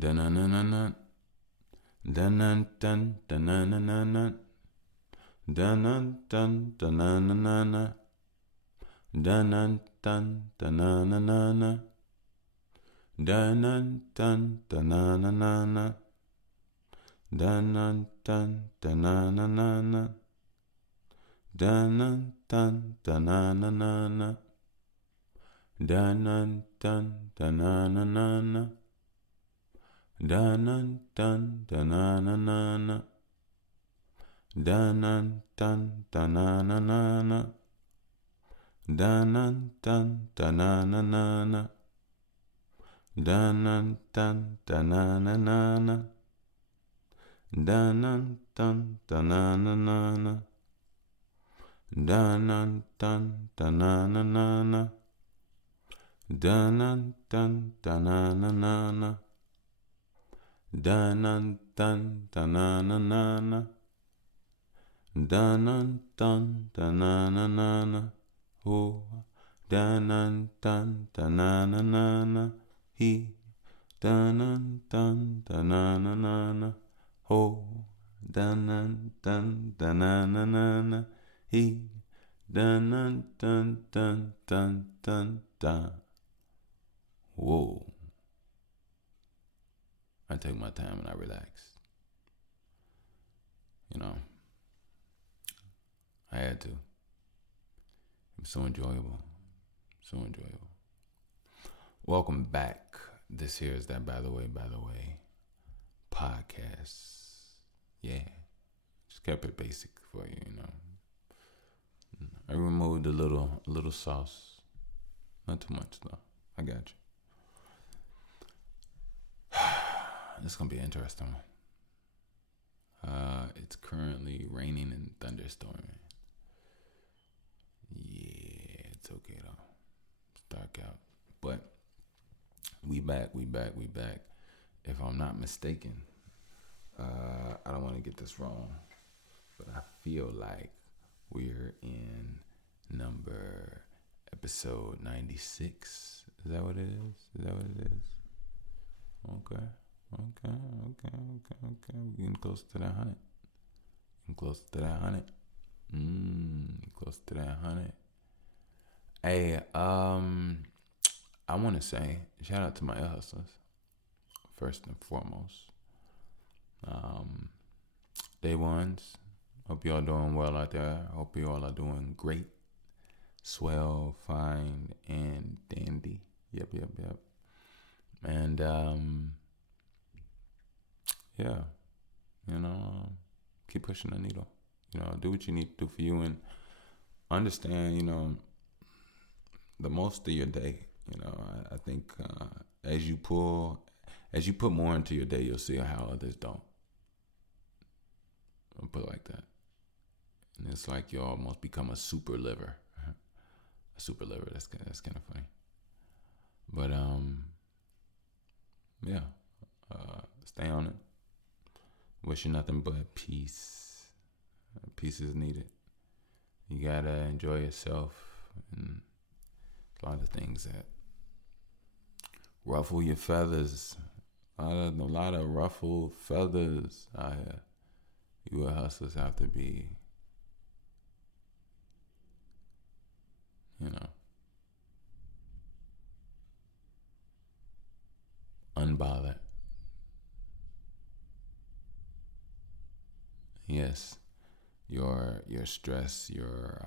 Da-na-na-na-na. Da-na-dun, da-na-na-na-na. Da-na-dun, da-na-na-na-na. Da-na-dun, da-na-na-na-na. Da-na-dun, da-na-na-na-na. Da-na-dun, da-na-na-na-na. Da-na-dun, da-na-na-na-na. Da-na-dun, da-na-na-na-na. Da-na-dun, da-na-na-na-na. Da-na-dun, da-na-na-na-na. Da-na-dun, da-na-na-na-na. Da-na-dun, da-na-na-na-na. Da-na-dun, da-na-na-na-na. Da-na-dun, da-na-na-na-na. Da-na-dun, da-na-na-na-na. Da-na-dun, da-na-na-na-na. Da-na-dun, da-na-na-na-na. Oh, da-na-dun, da-na-na-na-na. He, da-na-dun, da-na-na-na-na. Oh, da-na-dun, da-na-na-na-na. He, da-na-dun-dun-dun-dun-dun. Whoa. I take my time and I relax. I had to. It was so enjoyable. So enjoyable. Welcome back. This here is that by the way, podcast. Yeah. Just kept it basic for you, I removed a little sauce. Not too much though. I got you. This is gonna be an interesting one. It's currently raining and thunderstorming. Yeah, it's okay though. It's dark out. But we back. If I'm not mistaken, I don't want to get this wrong, but I feel like we're in episode 96. Is that what it is? Okay. We're getting close to that 100. Close to that 100. Hey, I want to say shout out to my hustlers first and foremost. Day ones. Hope y'all doing well out there. Hope you all are doing great, swell, fine, and dandy. Yep. And yeah, keep pushing the needle. Do what you need to do for you, and understand, the most of your day. I think as you put more into your day, you'll see how others don't. I'll put it like that. And it's like you almost become a super liver. A super liver. That's kind of funny. But yeah. Stay on it. Wish you nothing but peace. Peace is needed. You gotta enjoy yourself, and a lot of things that ruffle your feathers. A lot of ruffled feathers out here. You hustlers have to be, unbothered. Yes, your stress, your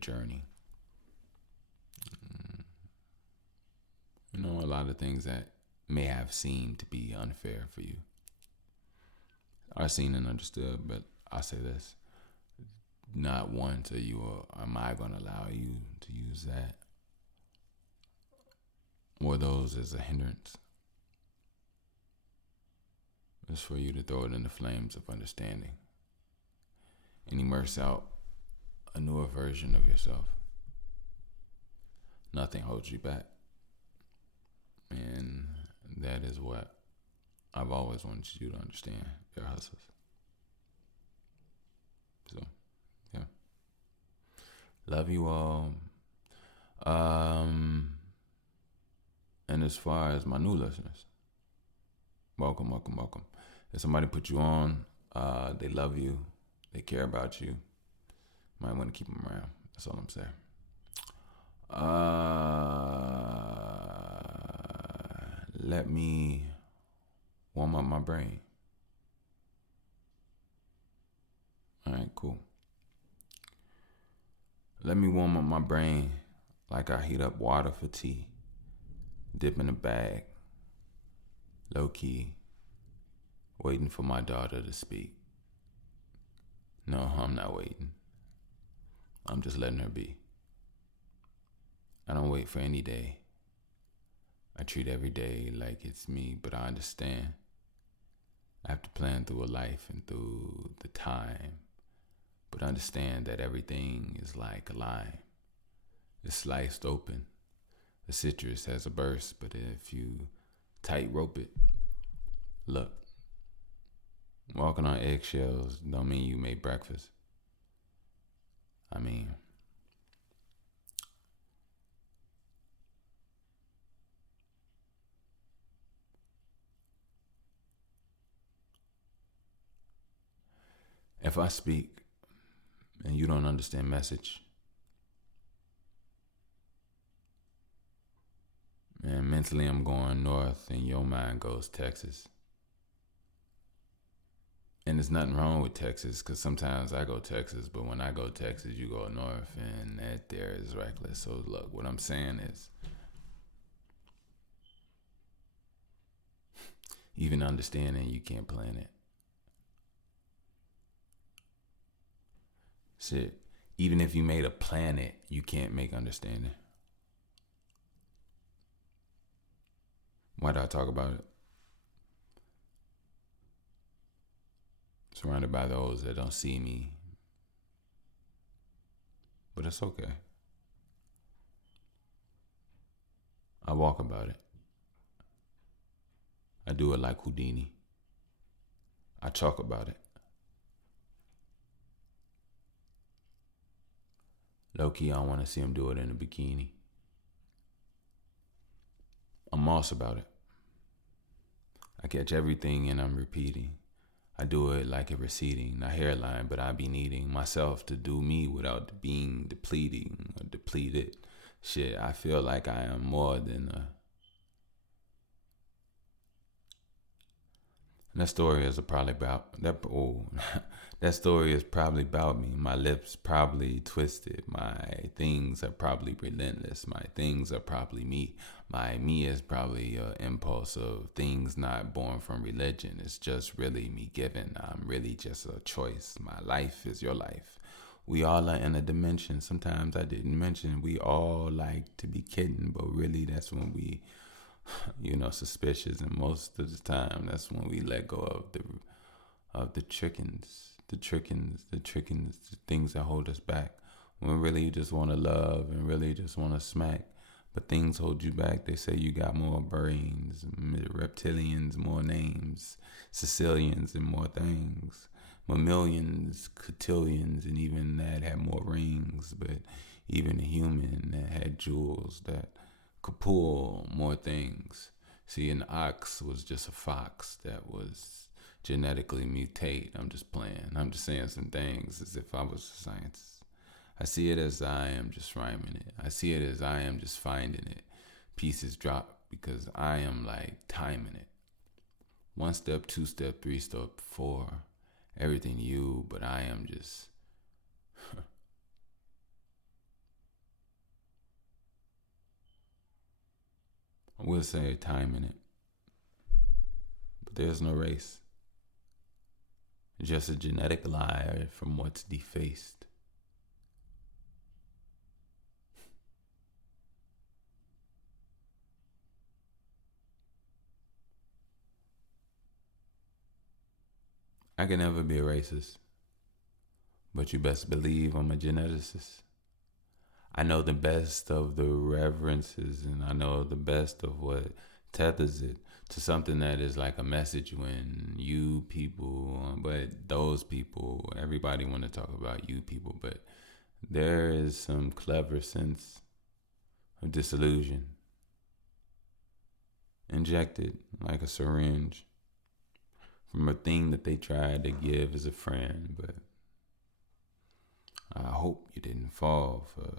journey. A lot of things that may have seemed to be unfair for you are seen and understood, but I say this: not once am I going to allow you to use that or those as a hindrance. It's for you to throw it in the flames of understanding and immerse out a newer version of yourself. Nothing holds you back. And that is what I've always wanted you to understand, your hustlers. So, yeah. Love you all. And as far as my new listeners, Welcome, welcome, welcome. If somebody put you on, they love you, they care about you, might want to keep them around. That's all I'm saying. Let me warm up my brain. All right, cool. Let me warm up my brain like I heat up water for tea. Dip in a bag. Low key. Waiting for my daughter to speak. No, I'm not waiting. I'm just letting her be. I don't wait for any day. I treat every day like it's me, but I understand. I have to plan through a life and through the time, but understand that everything is like a lime. It's sliced open. The citrus has a burst, but if you tight rope it, look, walking on eggshells don't mean you made breakfast. I mean, if I speak and you don't understand message, and mentally I'm going north and your mind goes Texas. And there's nothing wrong with Texas, because sometimes I go Texas, but when I go Texas, you go north, and that there is reckless. So look, what I'm saying is, even understanding you can't plan it. Shit, even if you made a planet, you can't make understanding. Why do I talk about it? Surrounded by those that don't see me. But it's okay. I walk about it. I do it like Houdini. I talk about it. Low key, I don't want to see him do it in a bikini. I'm Moss about it. I catch everything and I'm repeating. I do it like a receding, not hairline, but I be needing myself to do me without being depleting or depleted. Shit, I feel like I am more than a... That story is probably about that. Oh, that story is probably about me. My lips probably twisted. My things are probably relentless. My things are probably me. My me is probably an impulse of things not born from religion. It's just really me given. I'm really just a choice. My life is your life. We all are in a dimension. Sometimes I didn't mention we all like to be kidding, but really that's when we, suspicious, and most of the time that's when we let go of the things that hold us back. When really you just want to love and really just want to smack, but things hold you back. They say you got more brains, reptilians, more names, Sicilians, and more things. Millions, cotillions, and even that had more rings, but even a human that had jewels that could pull more things. See, an ox was just a fox that was genetically mutate. I'm just playing. I'm just saying some things as if I was a scientist. I see it as I am just rhyming it. I see it as I am just finding it. Pieces drop because I am like timing it. 1 step, 2 step, 3 step, 4. Everything you, but I am just... I will say timing it. But there's no race. Just a genetic lie from what's defaced. I can never be a racist, but you best believe I'm a geneticist. I know the best of the reverences, and I know the best of what tethers it to something that is like a message when you people, but those people, everybody want to talk about you people, but there is some clever sense of disillusion injected like a syringe from a thing that they tried to give as a friend, but I hope you didn't fall for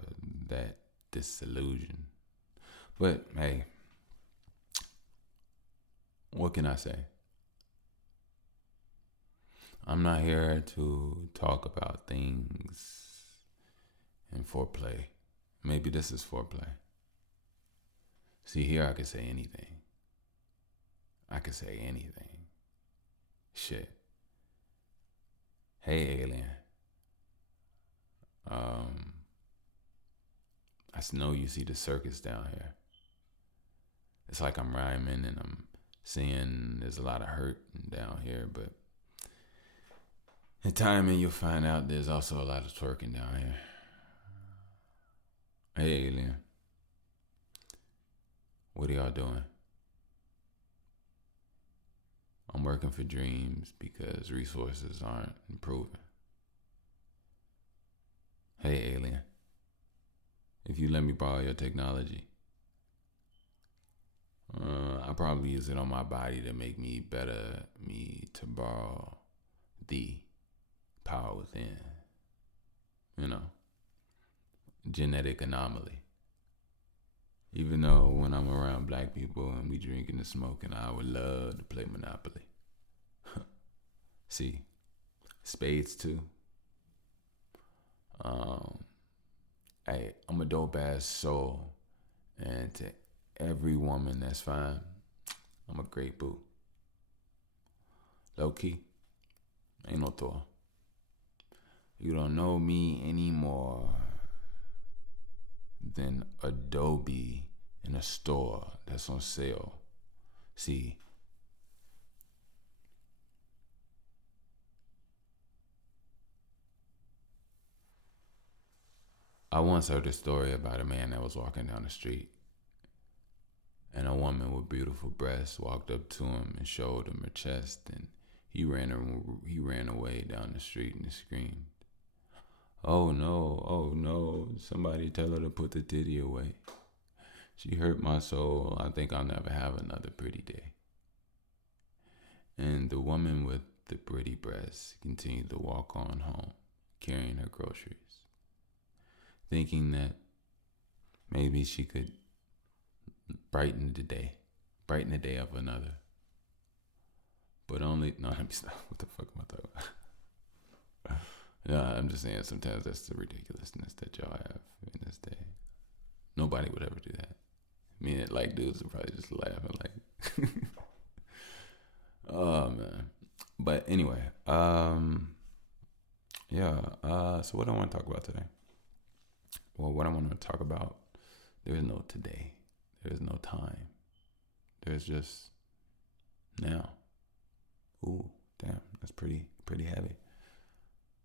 that disillusion. But hey, what can I say? I'm not here to talk about things in foreplay. Maybe this is foreplay. See, here I can say anything. I can say anything. Shit. Hey, alien. I know you see the circus down here. It's like I'm rhyming and I'm saying there's a lot of hurt down here, but in time you'll find out there's also a lot of twerking down here. Hey, alien. What are y'all doing? I'm working for dreams because resources aren't improving. Hey, alien. If you let me borrow your technology, I'll probably use it on my body to make me better, me to borrow the power within. You know, genetic anomaly. Even though when I'm around black people and we drinking and smoking, I would love to play Monopoly. See, spades too. Hey, I'm a dope ass soul, and to every woman that's fine, I'm a great boo. Low key, ain't no Thor. You don't know me anymore than Adobe in a store that's on sale. See, I once heard a story about a man that was walking down the street, and a woman with beautiful breasts walked up to him and showed him her chest, and he ran away down the street and screamed, oh no, somebody tell her to put the titty away. She hurt my soul. I think I'll never have another pretty day. And the woman with the pretty breasts continued to walk on home, carrying her groceries, thinking that maybe she could brighten the day of another. But only, no, let me stop. What the fuck am I talking about? No, I'm just saying sometimes that's the ridiculousness that y'all have in this day. Nobody would ever do that. I mean, like, dudes would probably just laugh and like, oh man. But anyway, so what do I want to talk about today? Well, what I want to talk about, there is no today. There is no time. There's just now. Ooh, damn, that's pretty heavy.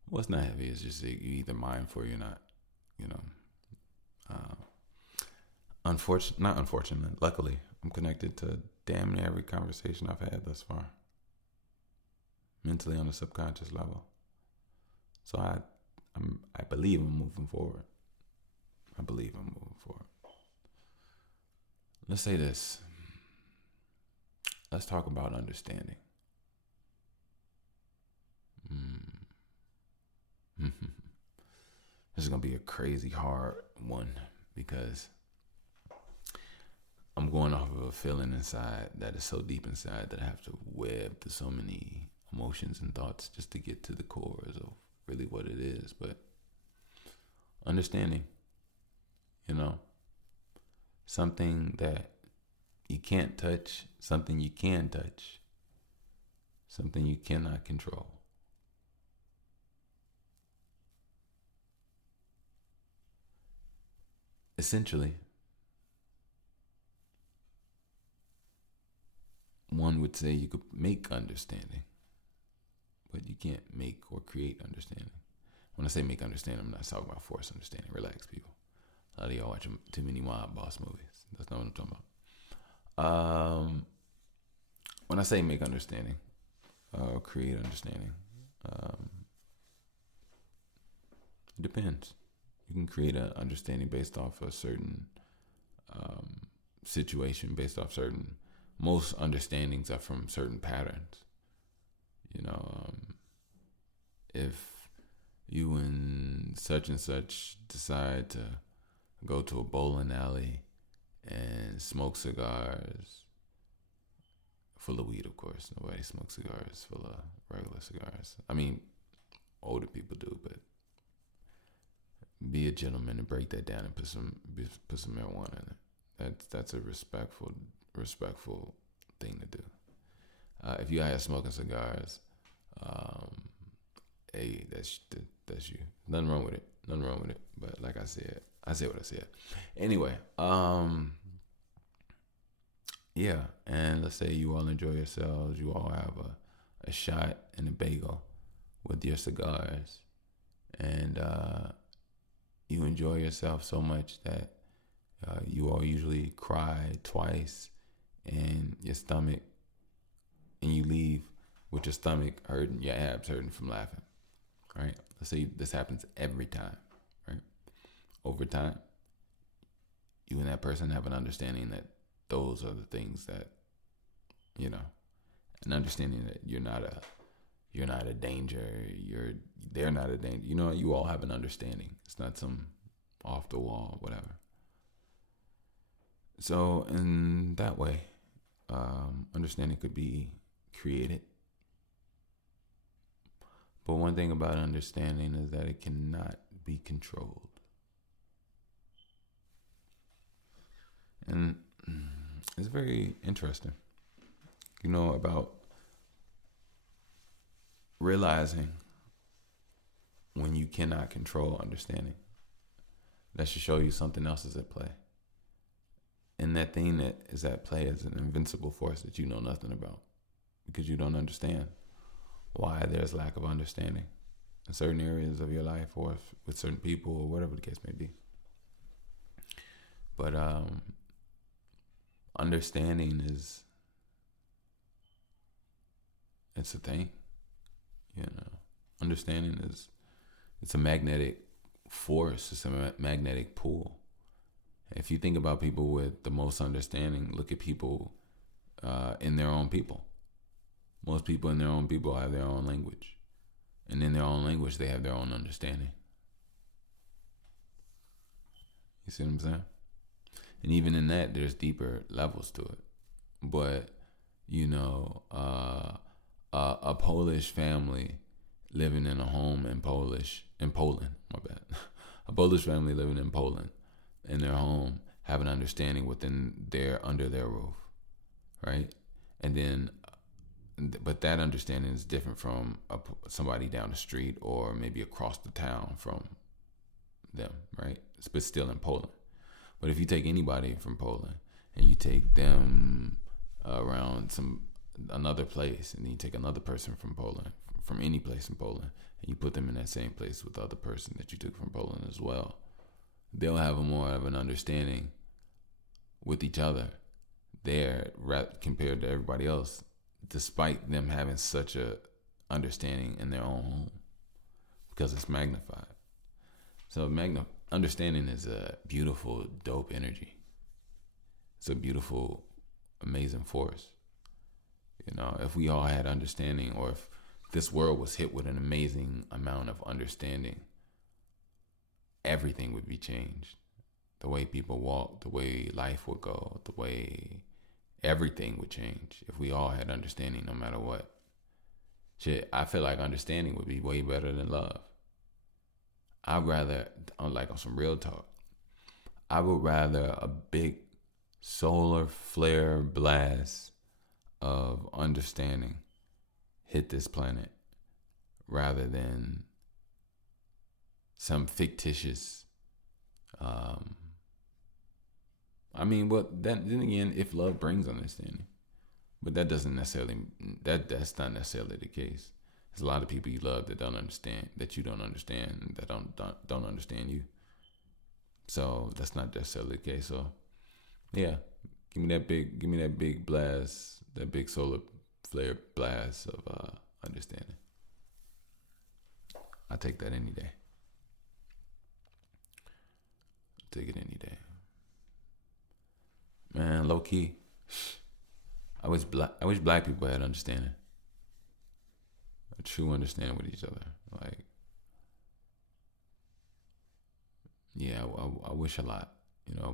What's not heavy is just you either mindful or you're not, you know. Not unfortunately, luckily, I'm connected to damn near every conversation I've had thus far. Mentally on a subconscious level. So I believe I'm moving forward. Let's say this. Let's talk about understanding. This is going to be a crazy hard one because I'm going off of a feeling inside that is so deep inside that I have to web to so many emotions and thoughts just to get to the core of really what it is. But understanding, something that you can't touch, something you can touch, something you cannot control. Essentially, one would say you could make understanding, but you can't make or create understanding. When I say make understanding, I'm not talking about forced understanding. Relax, people. A lot of y'all watching too many mob boss movies. That's not what I'm talking about. When I say make understanding, or create understanding, it depends. You can create an understanding based off a certain situation, based off certain. Most understandings are from certain patterns. If you and such decide to go to a bowling alley and smoke cigars, full of weed, of course. Nobody smokes cigars full of regular cigars. I mean, older people do, but be a gentleman and break that down and put some marijuana in it. That's a respectful thing to do. If you out here smoking cigars, hey, that's you. Nothing wrong with it. But like I said what I said. Anyway, yeah. And let's say you all enjoy yourselves. You all have a shot and a bagel with your cigars, and you enjoy yourself so much that you all usually cry twice, and you leave with your stomach hurting, your abs hurting from laughing, right? Let's say this happens every time, right? Over time, you and that person have an understanding that those are the things that, an understanding that you're not a danger, they're not a danger. You all have an understanding. It's not some off the wall, whatever. So in that way, understanding could be created. But one thing about understanding is that it cannot be controlled. And it's very interesting, about realizing when you cannot control understanding. That should show you something else is at play. And that thing that is at play is an invincible force that you know nothing about, because you don't understand why there's lack of understanding in certain areas of your life, or with certain people, or whatever the case may be. But understanding it's a thing. Understanding it's a magnetic force. It's a magnetic pull. If you think about people with the most understanding, look at people in their own people. Most people in their own people have their own language. And in their own language, they have their own understanding. You see what I'm saying? And even in that, there's deeper levels to it. But, a Polish family living in a home in Poland, my bad. A Polish family living in Poland, in their home, have an understanding under their roof, right? And then, but that understanding is different from somebody down the street or maybe across the town from them, right? But still in Poland. But if you take anybody from Poland and you take them around another place, and then you take another person from Poland, from any place in Poland, and you put them in that same place with the other person that you took from Poland as well, they'll have more of an understanding with each other there compared to everybody else, despite them having such a understanding in their own home, because it's magnified. So understanding is a beautiful, dope energy. It's a beautiful, amazing force. If we all had understanding, or if this world was hit with an amazing amount of understanding, everything would be changed. The way people walk, the way life would go, the way everything would change if we all had understanding, no matter what. Shit, I feel like understanding would be way better than love. I'd rather, on some real talk, I would rather a big solar flare blast of understanding hit this planet rather than some fictitious then again, if love brings understanding, but that's not necessarily the case. There's a lot of people you love that don't understand, that you don't understand, that don't understand you. So that's not necessarily the case. So yeah, give me that big blast, that big solar flare blast of understanding. I take that any day. Take it any day. Man, low key, I wish black people had understanding. true understanding with each other. Like, yeah, I wish a lot,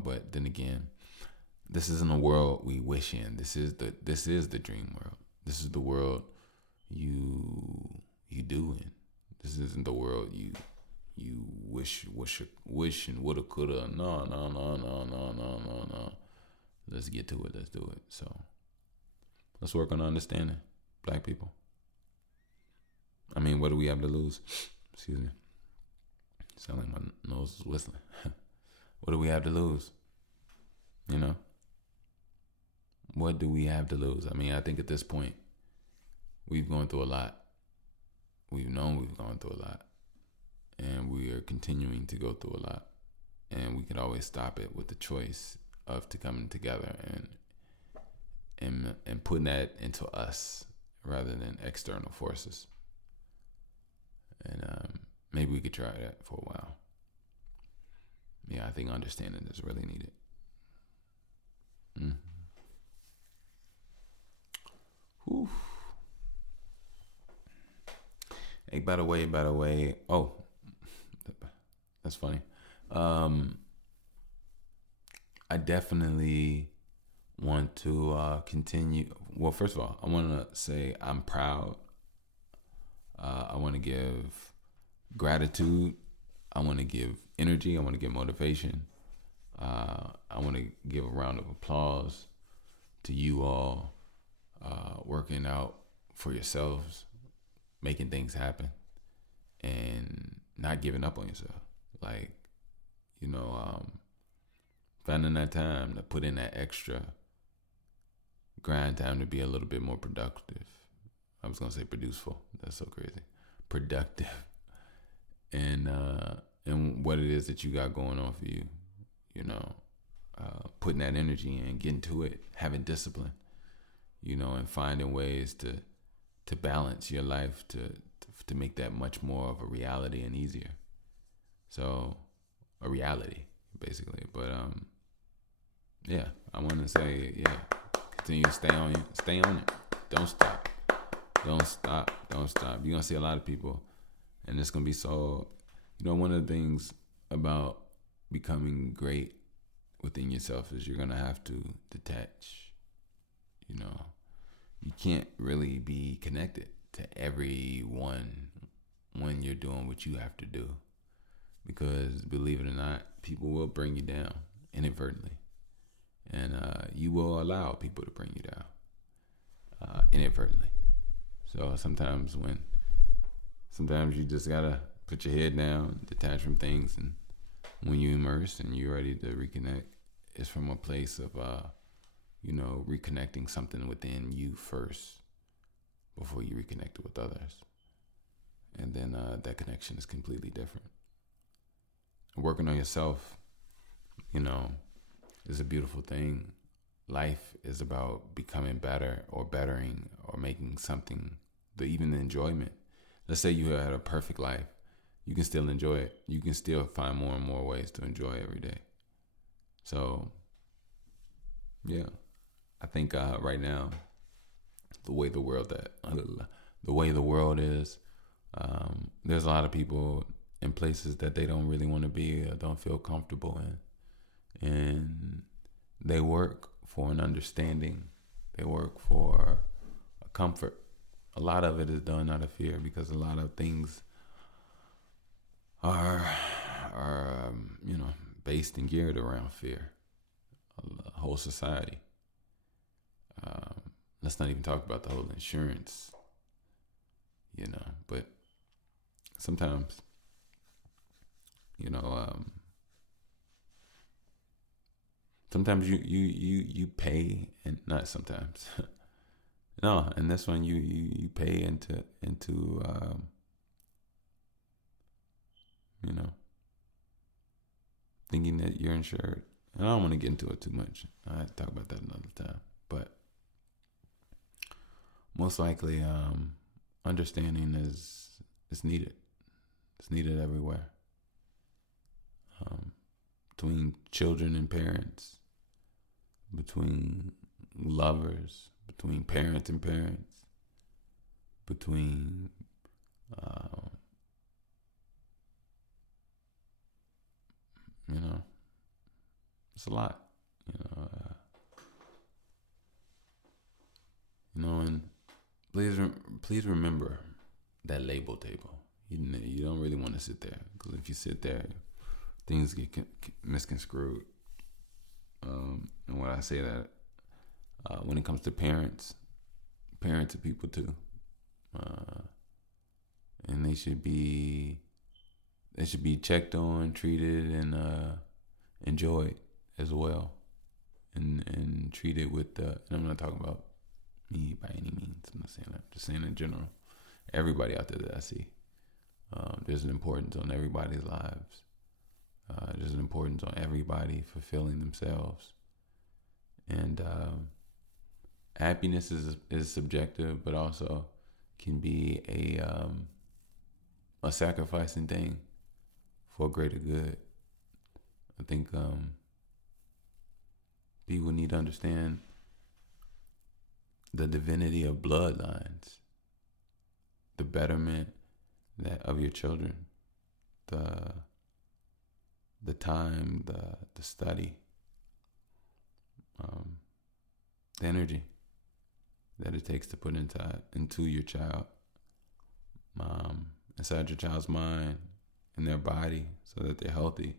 but then again, this isn't a world we wish in. This is the dream world. This is the world you do in. This isn't the world you wish and woulda coulda. No. Let's get to it. Let's do it. So let's work on understanding, Black people. I mean, what do we have to lose? Excuse me. Sound like my nose is whistling. What do we have to lose? What do we have to lose? I mean, I think at this point, we've gone through a lot. We've known we've gone through a lot. And we are continuing to go through a lot. And we can always stop it with the choice of coming together and putting that into us rather than external forces. And maybe we could try that for a while. Yeah, I think understanding is really needed. Whew. Hey, by the way, oh, that's funny. I definitely want to continue. Well, first of all, I want to say I'm proud. I want to give gratitude. I want to give energy. I want to give motivation. I want to give a round of applause to you all working out for yourselves, making things happen, and not giving up on yourself. Like, finding that time to put in that extra grind time to be a little bit more productive. I was going to say produceful. That's so crazy. Productive. And what it is that you got going on for you, putting that energy in, getting to it, having discipline, and finding ways to balance your life to make that much more of a reality and easier. So, a reality, basically. But, yeah, I want to say, continue to stay on it. Don't stop. You're going to see a lot of people, and it's going to be so, one of the things about becoming great within yourself is you're going to have to detach. You can't really be connected to everyone when you're doing what you have to do, because believe it or not, people will bring you down inadvertently, and you will allow people to bring you down inadvertently. So sometimes you just gotta put your head down, detach from things, and when you immerse and you're ready to reconnect, it's from a place of reconnecting something within you first before you reconnect it with others. And then that connection is completely different. Working on yourself, is a beautiful thing. Life is about becoming better or bettering or making something, even the enjoyment. Let's say you had a perfect life. You can still enjoy it. You can still find more and more ways to enjoy every day. So, yeah, I think right now, the way the world is, there's a lot of people in places that they don't really want to be or don't feel comfortable in, and they work for an understanding. They work for a comfort. A lot of it is done out of fear, because a lot of things are based and geared around fear. A whole society. Let's not even talk about the whole insurance, but sometimes, sometimes you pay, and not sometimes. No, and this one you pay into thinking that you're insured. And I don't want to get into it too much. I talk about that another time. But most likely, understanding is needed. It's needed everywhere. Between children and parents, between lovers, between parents and parents, between Um, you know, it's a lot. And please remember that label table. You don't really want to sit there, because if you sit there, things get misconstrued. And when I say that, when it comes to parents are people too, and they should be checked on, treated, and enjoyed as well, and treated with and I'm not talking about me by any means. I'm not saying that. I'm just saying in general, everybody out there that I see. There's an importance on everybody's lives. There's an importance on everybody fulfilling themselves. And happiness is subjective, but also can be a sacrificing thing for a greater good. I think people need to understand the divinity of bloodlines, the betterment of your children, the time, the study, the energy that it takes to put into your child, inside your child's mind and their body, so that they're healthy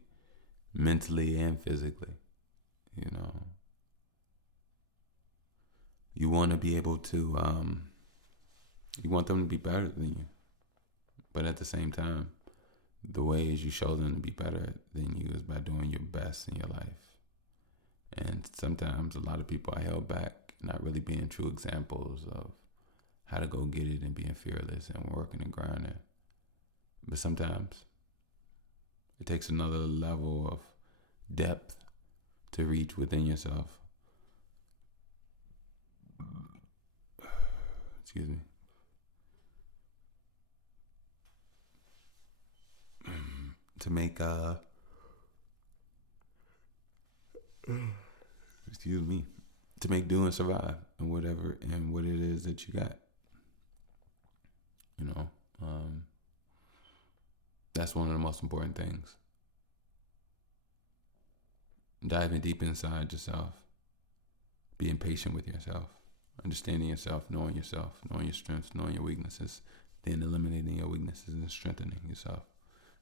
mentally and physically. You want to be able to, you want them to be better than you, but at the same time, the ways you show them to be better than you is by doing your best in your life. And sometimes a lot of people are held back, not really being true examples of how to go get it and being fearless and working and grinding. But sometimes it takes another level of depth to reach within yourself. Excuse me. To make to make do and survive and whatever and what it is that you got. That's one of the most important things. Diving deep inside yourself, being patient with yourself, understanding yourself, knowing your strengths, knowing your weaknesses, then eliminating your weaknesses and strengthening yourself,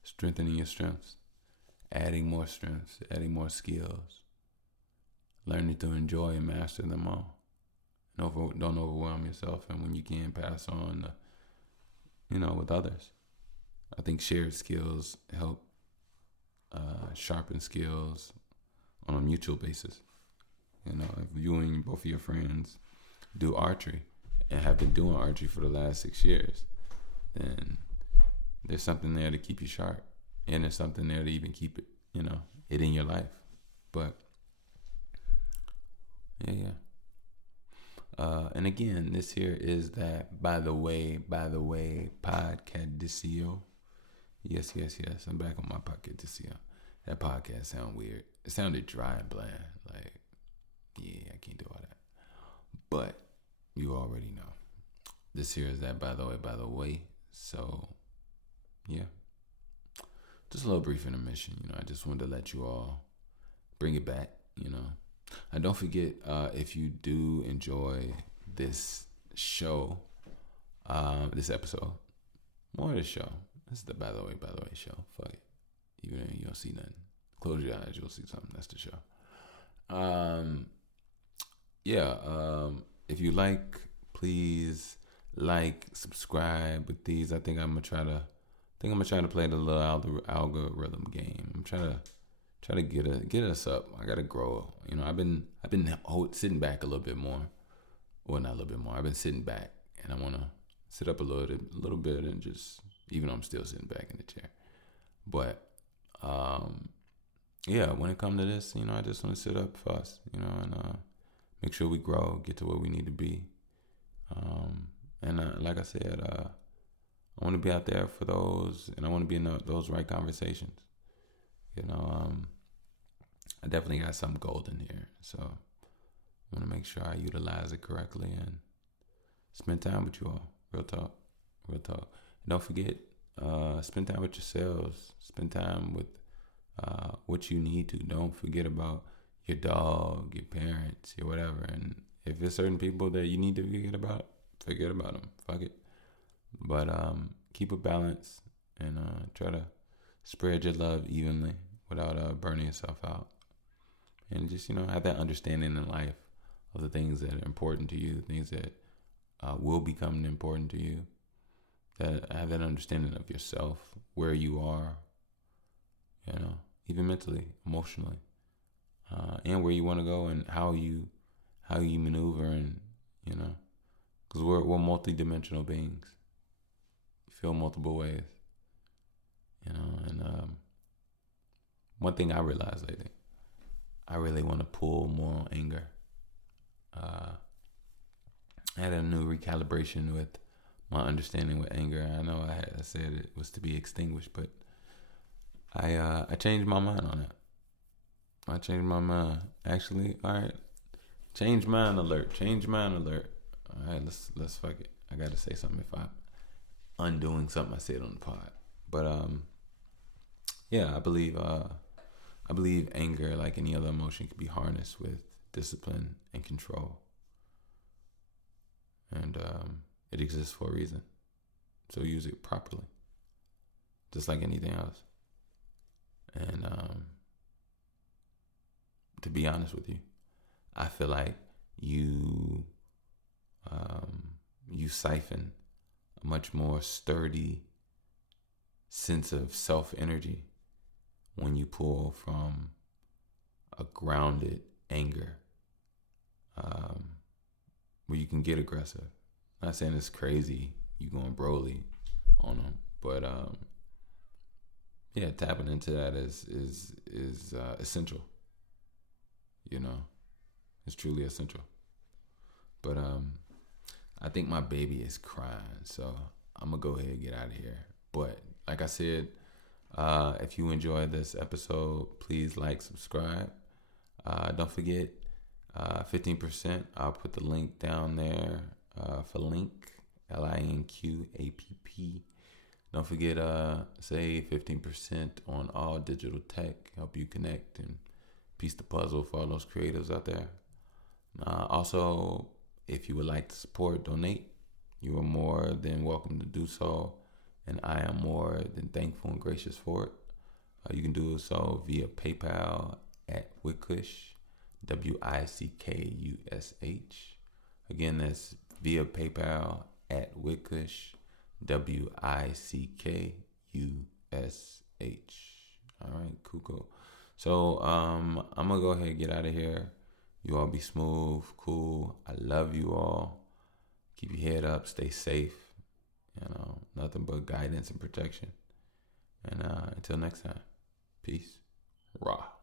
strengthening your strengths, adding more strengths, adding more skills, learning to enjoy and master them all. Don't overwhelm yourself, and when you can, pass on, with others. I think shared skills help sharpen skills on a mutual basis. If you and both of your friends do archery and have been doing archery for the last 6 years, then there's something there to keep you sharp, and there's something there to even keep it, it in your life. But yeah. And again, this here is that by the way podcast. Yes. I'm back on my podcast. That podcast sound weird. It sounded dry and bland. Like, yeah, I can't do all that. But you already know. This here is that by the way. So, yeah. Just a little brief intermission. I just wanted to let you all bring it back, And don't forget, if you do enjoy this show, this episode, more of the show. This is the by the way show. Fuck it. Even if you don't see nothing, close your eyes, you'll see something. That's the show. If you like, please subscribe with these. I think I'm gonna try to play the little algorithm game. I'm trying to get us up. I gotta grow. I've been sitting back a little bit more. Well, not a little bit more. I've been sitting back, and I want to sit up a little bit, and just, even though I'm still sitting back in the chair. But when it comes to this, I just want to sit up for us, and make sure we grow, get to where we need to be. And like I said, I want to be out there for those, and I want to be in those right conversations. I definitely got some golden here, so I want to make sure I utilize it correctly and spend time with you all. Real talk. Don't forget, spend time with yourselves. Spend time with what you need to. Don't forget about your dog, your parents, your whatever. And if there's certain people that you need to forget about them. Fuck it. But keep a balance and try to spread your love evenly without burning yourself out. And just, have that understanding in life of the things that are important to you, the things that will become important to you. That have that understanding of yourself, where you are, even mentally, emotionally, and where you want to go and how you maneuver, and because we're multidimensional beings. You feel multiple ways, and one thing I realized lately, I really want to pull more on anger. I had a new recalibration with my understanding with anger. I know I said it was to be extinguished, but I changed my mind on it. I changed my mind. Actually, all right. Change mind alert. Change mind alert. All right, let's fuck it. I gotta say something if I'm undoing something I said on the pod. But yeah, I believe anger, like any other emotion, can be harnessed with discipline and control. And it exists for a reason. So use it properly. Just like anything else. And to be honest with you, I feel like you siphon a much more sturdy sense of self-energy when you pull from a grounded anger, where you can get aggressive. I'm not saying it's crazy, you going Broly on them, but yeah, tapping into that is essential. It's truly essential. But I think my baby is crying, so I'm gonna go ahead and get out of here. But like I said, if you enjoyed this episode, please like, subscribe. Don't forget, 15%. I'll put the link down there for Link, LINQAPP. Don't forget, save 15% on all digital tech. Help you connect and piece the puzzle for all those creatives out there. Also, if you would like to support, donate, you are more than welcome to do so. And I am more than thankful and gracious for it. You can do so via PayPal at Wickush, WICKUSH. Again, that's via PayPal at Wickush, WICKUSH. All right, cool. So I'm gonna go ahead and get out of here. You all be smooth, cool. I love you all. Keep your head up, stay safe. Nothing but guidance and protection. And until next time, peace. Rah.